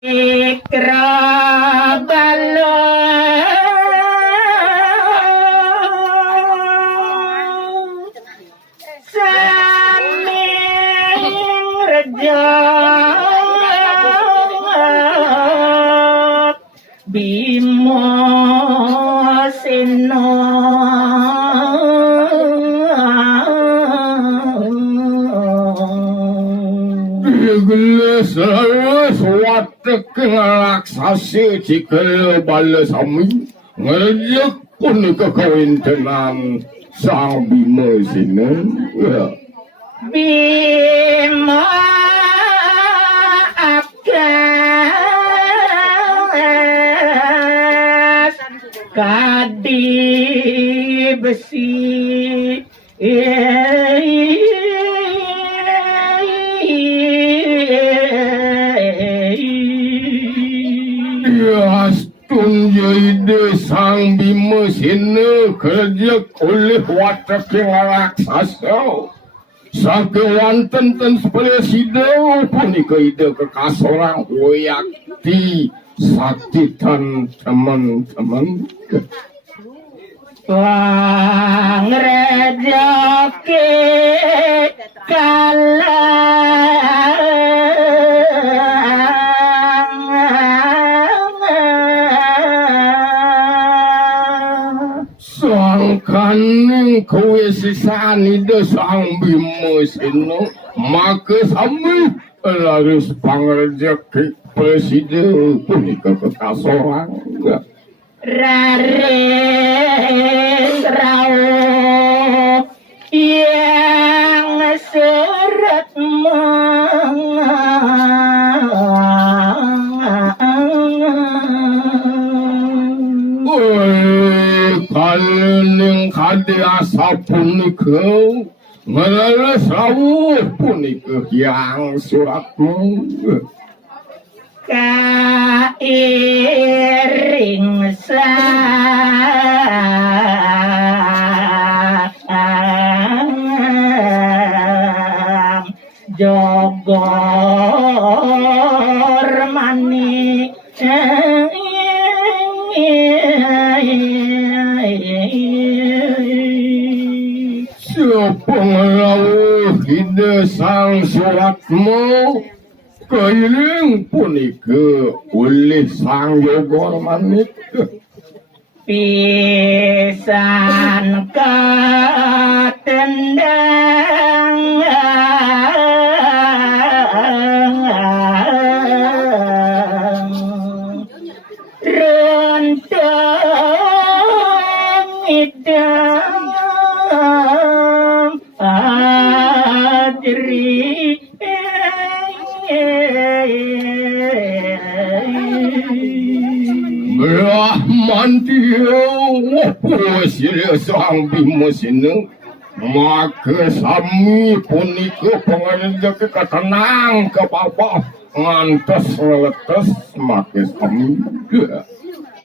Ikra balon saming rejo bimo sino suatu ngelaksasi cikal bala sami ngerjek pun kekawintenan sang Bima sini Bima akas kadi besi Tunjai sang Bima sini kerja oleh watak yang raksasa. Sakewanten ten presiden punika ide kekasorang hoyakti satitan teman-teman. Wang rejeki kaning kowe sisani de sang Bima sino maka sami laris pangrejeki presiden punika kekasorang raris rauh yang seret Kalining kadiasa punika ngeleles rawuh punika yang suratmu kairing sang jogor manik siapa ngelawuh ide sang suratmu kairing punika oleh sang jogor manik pisan katendang runtung idam adri Brahman dia sila sang Bima sini maka sami punika pengerjaki ketenang ke bawah ngantos ngeletes maka sami